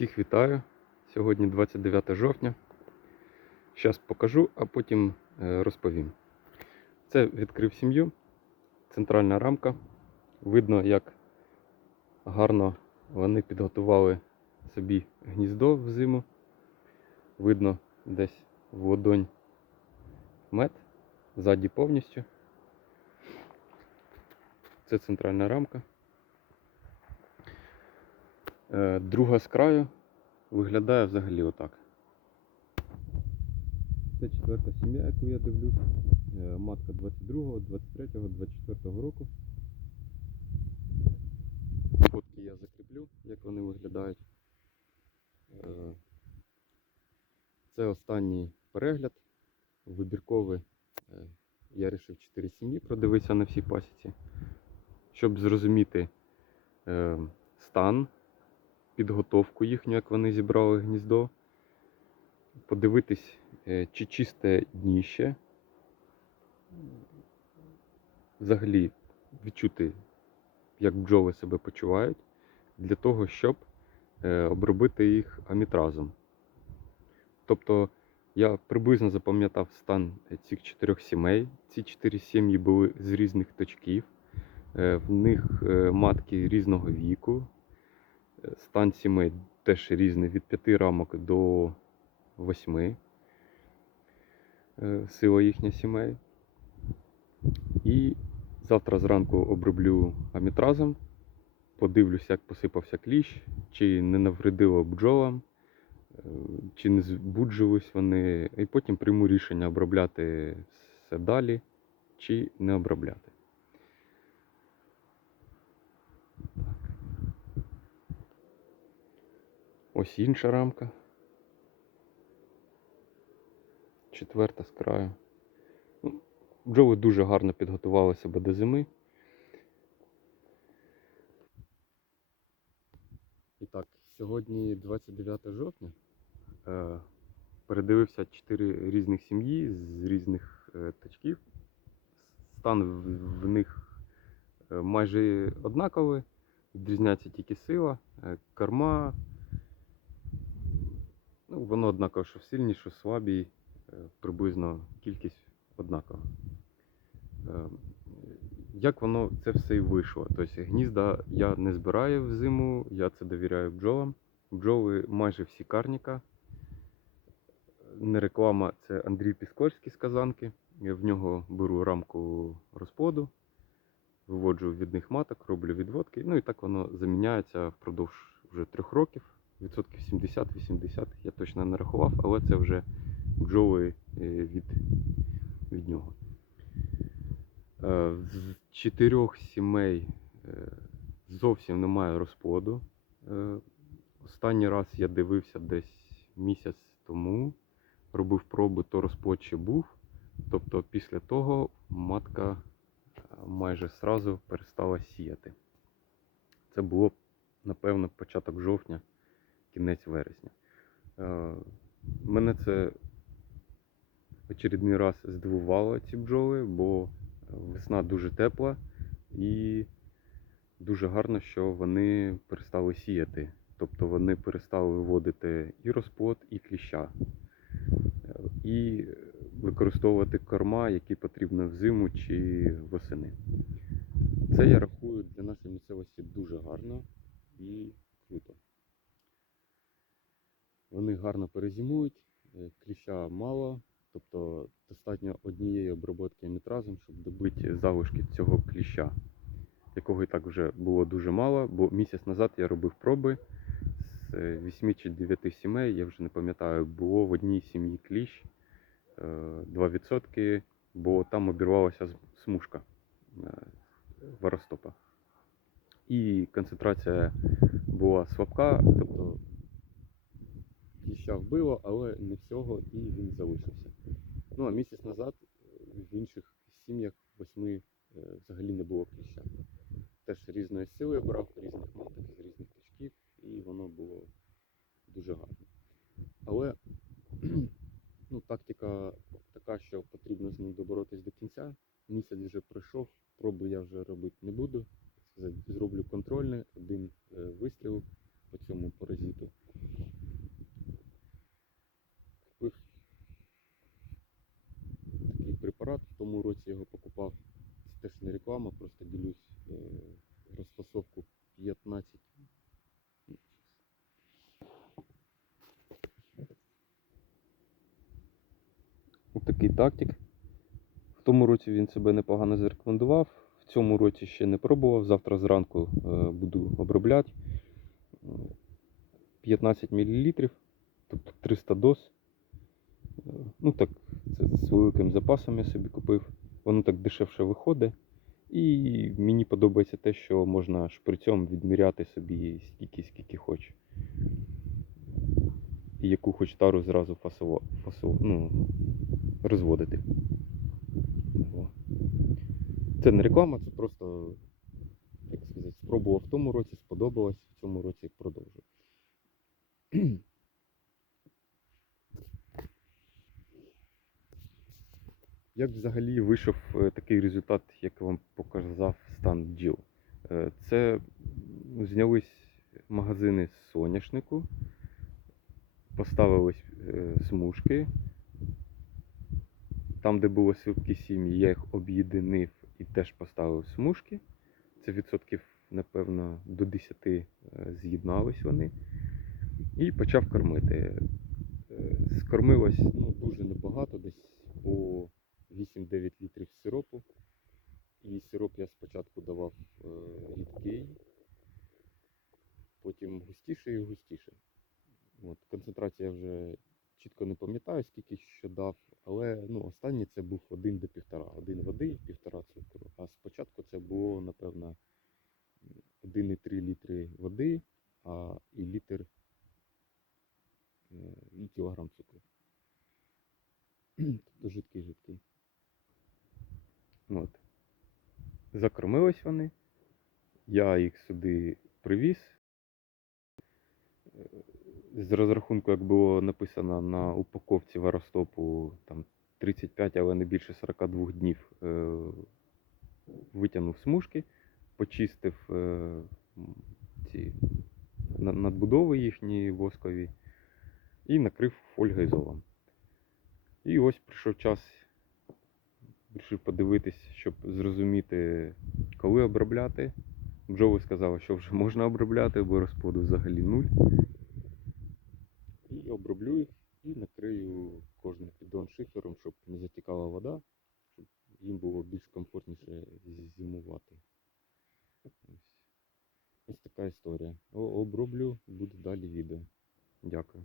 Всіх вітаю. Сьогодні 29 жовтня. Зараз покажу, а потім е, розповім. Це відкрив сім'ю, центральна рамка. Видно, як гарно вони підготували собі гніздо в зиму. Видно десь в ладонь мед, ззаді повністю. Це центральна рамка. Е, Друга з краю виглядає взагалі отак. Це четверта сім'я, яку я дивлюсь. Е, Матка 22, 23, 24 року. Фотки я закріплю, як вони виглядають. Е, Це останній перегляд. Вибірковий. Я вирішив 4 сім'ї продивитися на всій пасіці, щоб зрозуміти стан підготовку їхню, як вони зібрали гніздо, подивитись, е, чи чисте дніще, взагалі відчути, як бджоли себе почувають, для того, щоб е, обробити їх амітразом. Тобто я приблизно запам'ятав стан цих чотирьох сімей. Ці чотири сім'ї були з різних точків. Е, В них е, матки різного віку, Е, Стан сімей теж різний від 5 рамок до 8. е, Сила їхня сімей. І завтра зранку оброблю амітразом. Подивлюся, як посипався кліщ, чи не навредило бджолам, е, чи не збуджувались вони. І потім прийму рішення обробляти все далі, чи не обробляти. Ось інша рамка. Четверта з краю. Ну, бджоли дуже гарно підготували себе до зими. І так, сьогодні 29 жовтня. Е, передивився 4 різних сім'ї з різних е, точків. Стан в, них е, майже однаковий. Відрізняється тільки сила, корма, Ну, воно однаково, що в сильній, що в слабій, е, приблизно кількість однакова. Е, Як воно це все і вийшло? Тобто гнізда я не збираю взиму, я це довіряю бджолам. Бджоли майже всі карніка. Не реклама, це Андрій Піскорський з Казанки. Я в нього беру рамку розплоду, виводжу від них маток, роблю відводки. Ну і так воно заміняється впродовж вже трьох років 70-80, я точно не рахував, але це вже бджоли е, від, від нього. Е, З чотирьох сімей е, зовсім немає розплоду. Останній раз я дивився десь місяць тому, робив проби, то розплод ще був. Тобто після того матка майже сразу перестала сіяти. Це було, напевно, початок жовтня кінець вересня. Е, Мене це очередний раз здивувало ці бджоли, бо весна дуже тепла і дуже гарно, що вони перестали сіяти. Тобто вони перестали виводити і розплод, і кліща. Е, І використовувати корма, які потрібно взиму чи восени. Це я рахую для нашої місцевості дуже гарно і круто. Вони гарно перезимують, е, кліща мало, тобто достатньо однієї обробки амітразом, щоб добити залишки цього кліща, якого і так вже було дуже мало, бо місяць назад я робив проби з 8 чи 9 сімей, я вже не пам'ятаю, було в одній сім'ї кліщ е, 2%, бо там обірвалася смужка е, варостопа. І концентрація була слабка, тобто кліща вбило, але не всього, і він залишився. Ну а місяць назад е, в інших сім'ях восьми е, взагалі не було кліща. Теж різної сили брав, різних маток з різних точків, і воно було дуже гарно. Але ну, тактика така, що потрібно з ним доборотись до кінця. Місяць вже пройшов, проби я вже робити не буду. Зроблю контрольний, один е, вистріл, по цьому паразиту. Купив препарат, в тому році його покупав. Це теж не реклама, просто ділюсь е, розфасовку 15. Ось такий тактик. В тому році він себе непогано зарекомендував. В цьому році ще не пробував. Завтра зранку е, буду обробляти. Е, 15 мл, тобто 300 доз. Е, Ну так, це з великим запасом я собі купив. Воно так дешевше виходить. І мені подобається те, що можна шприцем відміряти собі скільки, скільки хочеш. І яку хоч тару зразу фасово, фасово, ну, розводити. Це не реклама, це просто, як сказати, спробував в тому році, сподобалось, в цьому році продовжую. Як взагалі вийшов е, такий результат, як я вам показав стан бджіл? Е, Це знялись магазини з соняшнику, поставились е, смужки. Там, де було силки сім'ї, я їх об'єднив і теж поставив смужки. Це відсотків, напевно, до 10 е, з'єднались вони. І почав кормити. Скормилось ну, дуже небагато, десь по 8-9 літрів сиропу. І сироп я спочатку давав е, рідкий, потім густіше і густіше. От, концентрація вже чітко не пам'ятаю, скільки що дав, але ну, останній це був один до півтора. Один води, півтора цукру. А спочатку це було, напевно, 1,3 літри води, а і літр е, і кілограм цукру. Тобто жидкий жидкий. От. Закормились вони. Я їх сюди привіз. Е, З розрахунку, як було написано на упаковці варостопу, там 35, але не більше 42 днів е, витягнув смужки, почистив е, ці надбудови їхні воскові і накрив фольгоізолом. І ось прийшов час, вирішив подивитись, щоб зрозуміти, коли обробляти. Бджоли сказали, що вже можна обробляти, бо розплоду взагалі нуль. І оброблю їх і накрию кожний піддон шифером, щоб не затікала вода, щоб їм було більш комфортніше зимувати. Ось, Ось така історія. Оброблю, буде далі відео. Дякую.